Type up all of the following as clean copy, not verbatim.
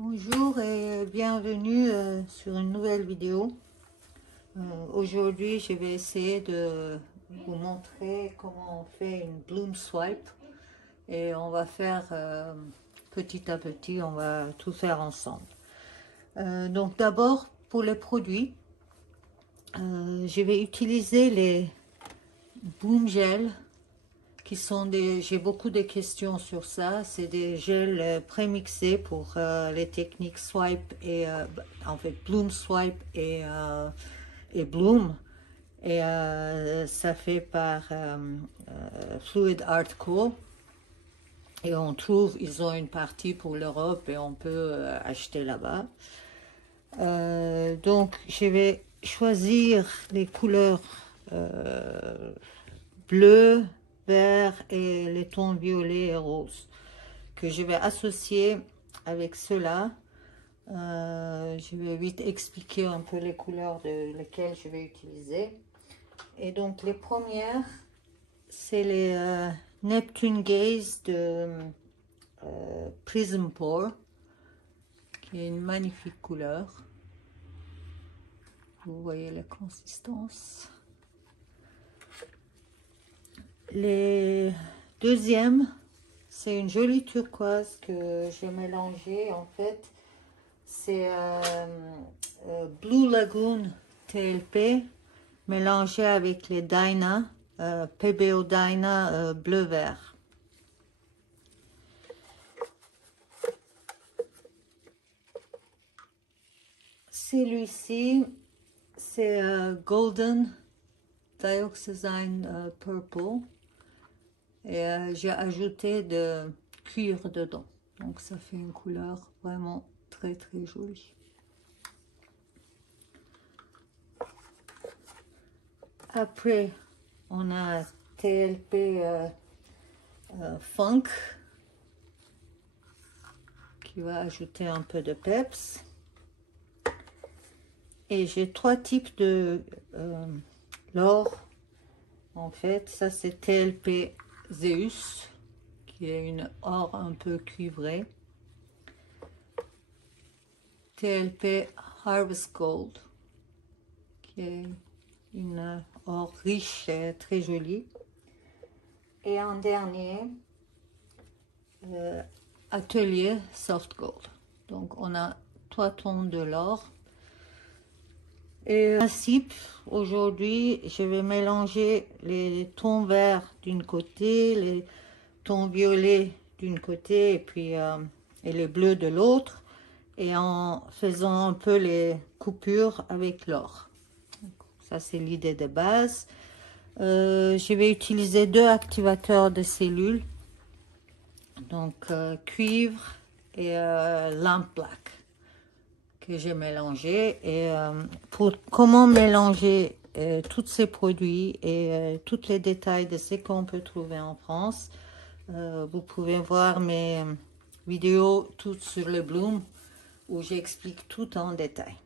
Bonjour et bienvenue sur une nouvelle vidéo. Aujourd'hui, je vais essayer de vous montrer comment on fait une bloom swipe et on va faire petit à petit, on va tout faire ensemble. Donc d'abord, pour les produits, je vais utiliser les bloom gel qui sont des, j'ai beaucoup de questions sur ça, c'est des gels prémixés pour les techniques swipe et en fait bloom swipe et bloom, et ça fait par Fluid Art Co, et on trouve, ils ont une partie pour l'Europe et on peut acheter là-bas. Donc je vais choisir les couleurs bleu, vert et les tons violet et rose que je vais associer avec cela. Je vais vite expliquer un peu les couleurs de lesquelles je vais utiliser. Et donc les premières, c'est les Neptune Gaze de Prism Pore, qui est une magnifique couleur. Vous voyez la consistance. Les deuxièmes, c'est une jolie turquoise que j'ai mélangée. En fait, c'est Blue Lagoon TLP mélangé avec les Dyna, PBO Dyna bleu-vert. Celui-ci, c'est Golden Dioxazine Purple. Et j'ai ajouté de cuir dedans, donc ça fait une couleur vraiment très très jolie. Après on a TLP Funk qui va ajouter un peu de peps, et j'ai trois types de l'or. En fait, ça c'est TLP Zeus, qui est une or un peu cuivrée. TLP Harvest Gold, qui est une or riche et très jolie. Et en dernier, Atelier Soft Gold. Donc on a trois tons de l'or. Et en principe, aujourd'hui, je vais mélanger les tons verts d'une côté, les tons violets d'une côté, et puis et les bleus de l'autre, et en faisant un peu les coupures avec l'or. Ça, c'est l'idée de base. Je vais utiliser deux activateurs de cellules, donc cuivre et lamp black, que j'ai mélangé. Et pour comment mélanger tous ces produits et tous les détails de ce qu'on peut trouver en France, vous pouvez voir mes vidéos toutes sur le bloom où j'explique tout en détail.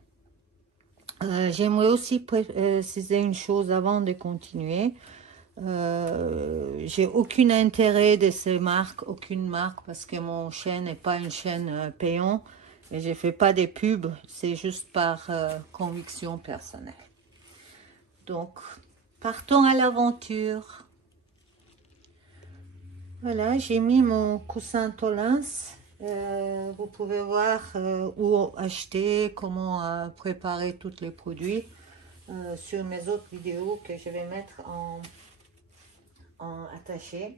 J'aimerais aussi préciser une chose avant de continuer. J'ai aucun intérêt de ces marques, aucune marque, parce que mon chaîne n'est pas une chaîne payante. Et je ne fais pas des pubs, c'est juste par conviction personnelle. Donc, partons à l'aventure. Voilà, j'ai mis mon coussin Tolins. Vous pouvez voir où acheter, comment préparer tous les produits sur mes autres vidéos que je vais mettre en attaché.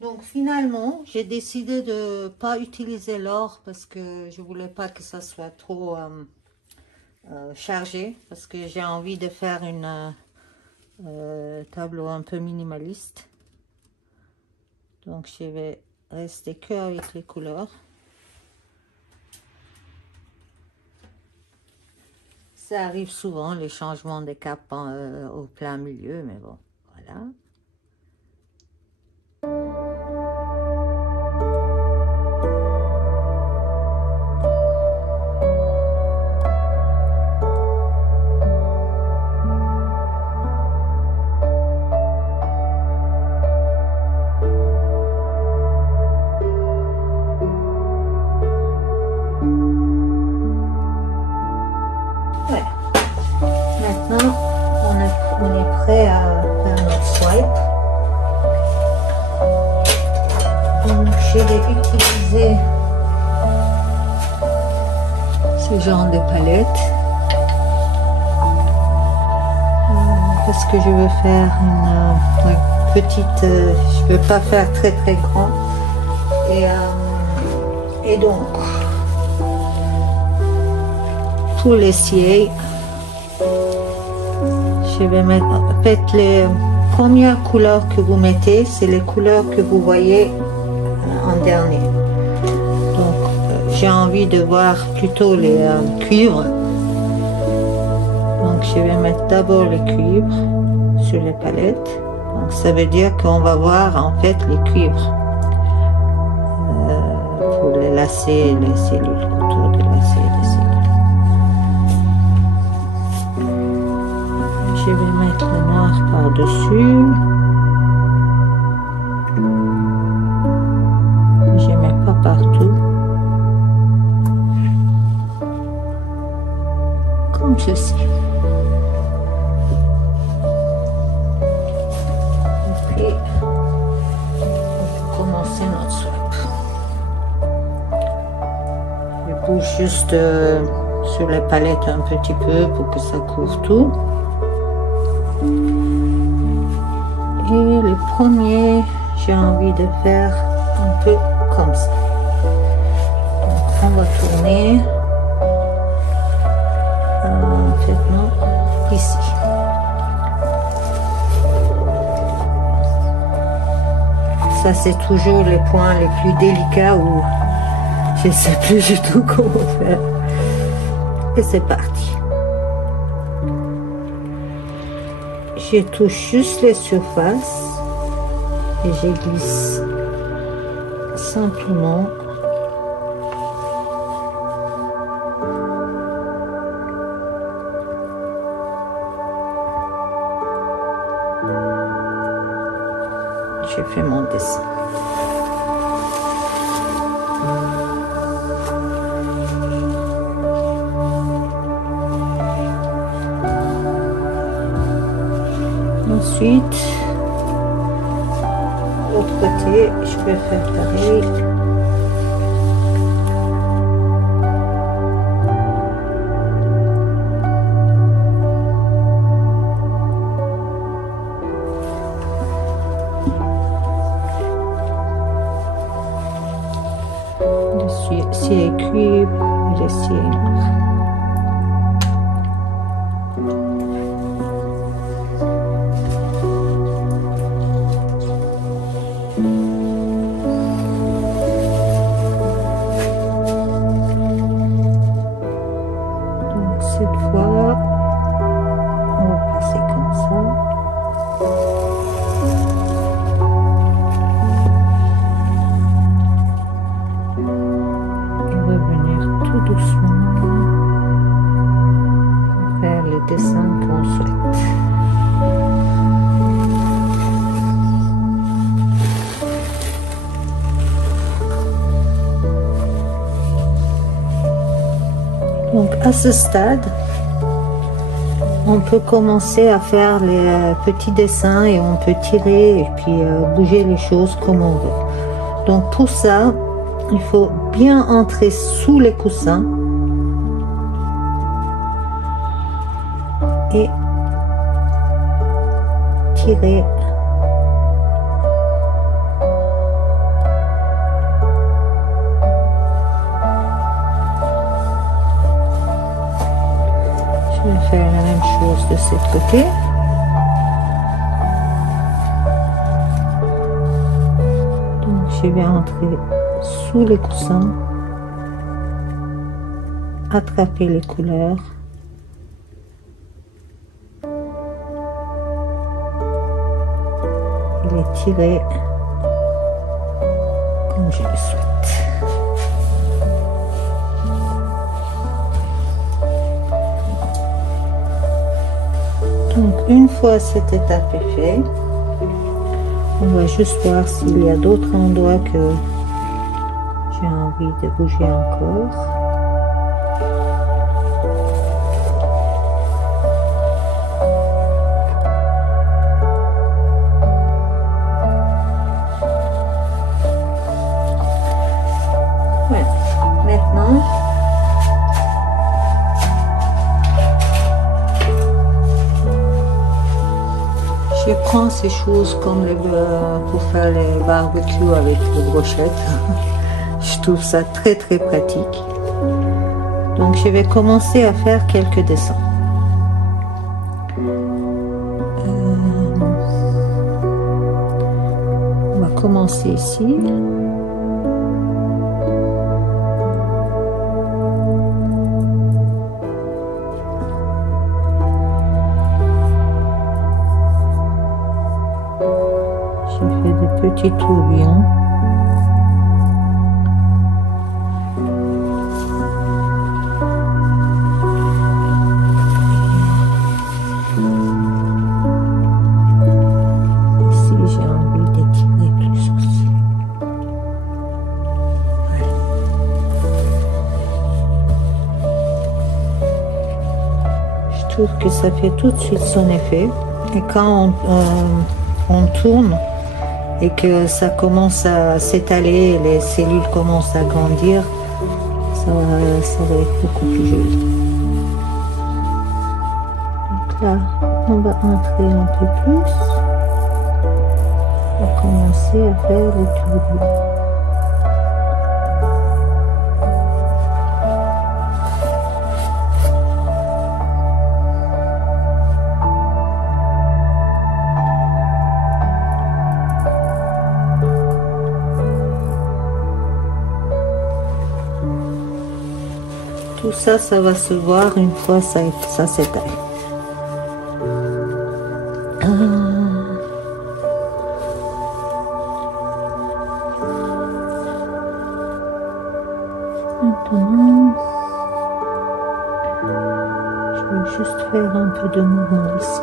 Donc finalement, j'ai décidé de ne pas utiliser l'or parce que je voulais pas que ça soit trop chargé, parce que j'ai envie de faire une tableau un peu minimaliste. Donc je vais rester que avec les couleurs. Ça arrive souvent, les changements de cap au plein milieu, mais bon, voilà. ce genre de palette. Parce que je veux faire une petite, je veux pas faire très grand. Et donc, pour l'essier, je vais mettre, en fait, les premières couleurs que vous mettez, c'est les couleurs que vous voyez en dernier. Donc, j'ai envie de voir plutôt les cuivres. Donc, je vais mettre d'abord les cuivres sur les palettes. Donc, ça veut dire qu'on va voir en fait les cuivres pour les lacets, les cellules, autour des lacets et des cellules. Je vais mettre le noir par-dessus. Je ne mets pas partout. Comme ceci. Et puis, on peut commencer notre swap. Je bouge juste sur les palettes un petit peu pour que ça couvre tout. Et le premier, j'ai envie de faire un peu comme ça. Donc, on va tourner. En fait, non, ici. Ça, c'est toujours les points les plus délicats où je ne sais plus du tout comment faire. Et c'est parti. Je touche juste les surfaces et je glisse simplement. Je fais mon dessin. Ensuite, de l'autre côté, je vais faire pareil. Le ciel cuivre et le ciel noir. Dessin qu'on souhaite. Donc à ce stade, on peut commencer à faire les petits dessins et on peut tirer et puis bouger les choses comme on veut. Donc pour ça, il faut bien entrer sous les coussins. Et tirer je vais faire la même chose de cet côté. Donc je vais entrer sous les coussins, attraper les couleurs les tirer comme je le souhaite. Donc une fois cette étape est faite, on va juste voir s'il y a d'autres endroits que j'ai envie de bouger encore. Je prends ces choses comme pour faire les barbecues avec les brochettes. Je trouve ça très très pratique. Donc je vais commencer à faire quelques dessins. On va commencer ici. J'ai fait des petits tourbillons. Que ça fait tout de suite son effet, et quand on tourne et que ça commence à s'étaler, les cellules commencent à grandir, ça va être beaucoup plus joli. Donc là on va entrer un peu plus, on va commencer à faire les tourbillons. Tout ça, ça va se voir une fois ça s'étale. Maintenant, je vais juste faire un peu de mouvement ici.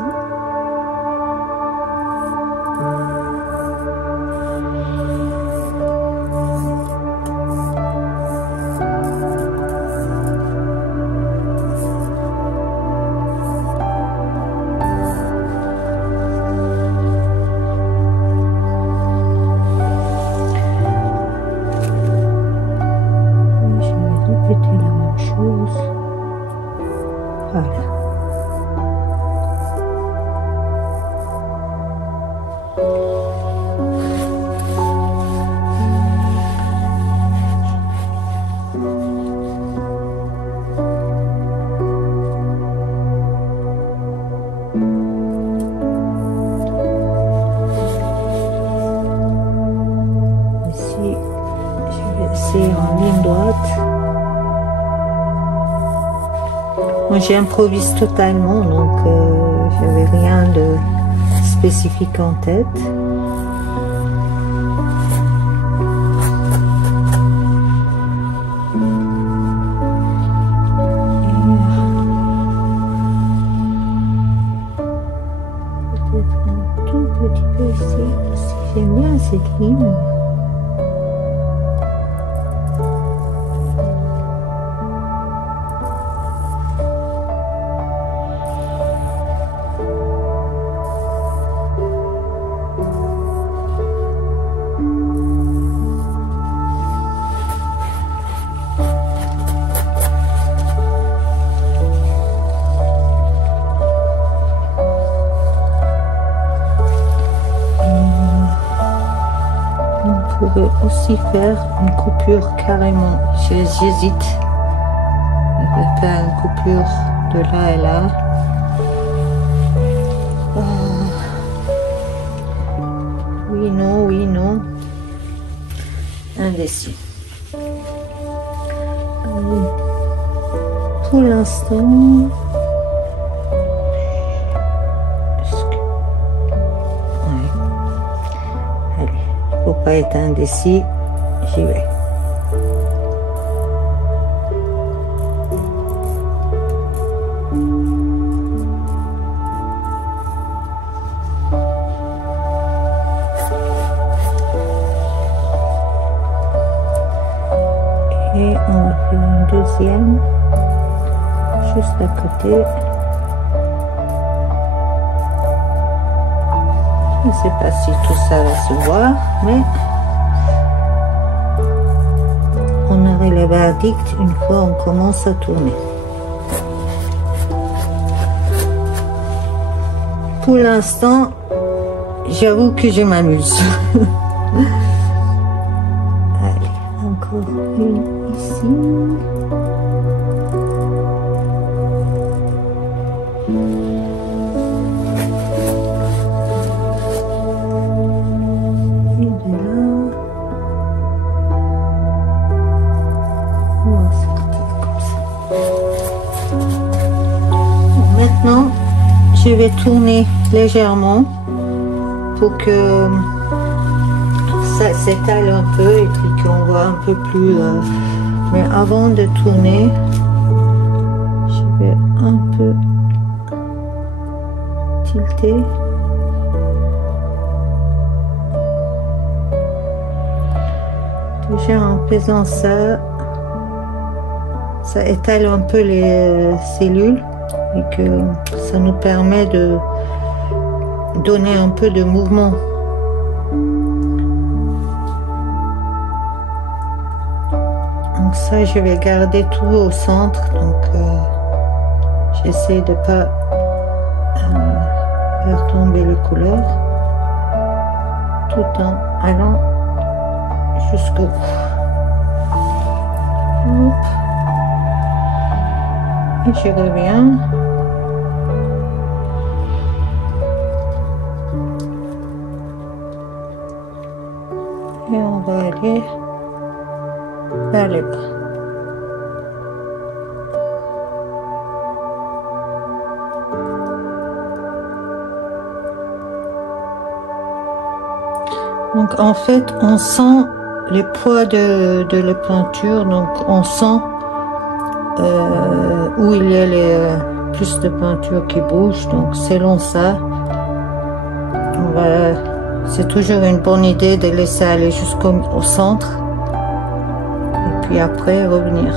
En ligne droite. Moi j'improvise totalement, donc j'avais rien de spécifique en tête. Peut-être un tout petit peu ici, parce que j'aime bien cette ligne. On pourrait aussi faire une coupure carrément, j'hésite, je vais faire une coupure de là et là. Oui, non, indécis. Pour l'instant, pour pas être indécis, j'y vais. Et on va faire une deuxième juste à côté. Je ne sais pas si tout ça va se voir, mais on aurait le verdict une fois on commence à tourner. Pour l'instant, j'avoue que je m'amuse. Allez, encore une ici. Et de là. On va sortir comme ça. Bon, maintenant, je vais tourner légèrement pour que ça s'étale un peu et puis qu'on voit un peu plus. Mais avant de tourner, je vais un peu tilter. Déjà en faisant ça étale un peu les cellules et que ça nous permet de donner un peu de mouvement. Donc ça, je vais garder tout au centre, donc j'essaie de pas faire tomber les couleurs tout en allant jusqu'au bout. Et je reviens. Et on va aller vers le bas. Donc en fait, on sent le poids de la peinture, donc on sent où il y a plus de peinture qui bouge. Donc selon ça, c'est toujours une bonne idée de laisser aller jusqu'au centre et puis après revenir.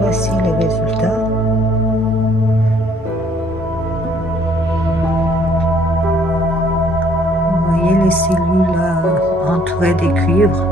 Voici les résultats. Vous voyez les cellules entourées des cuivres.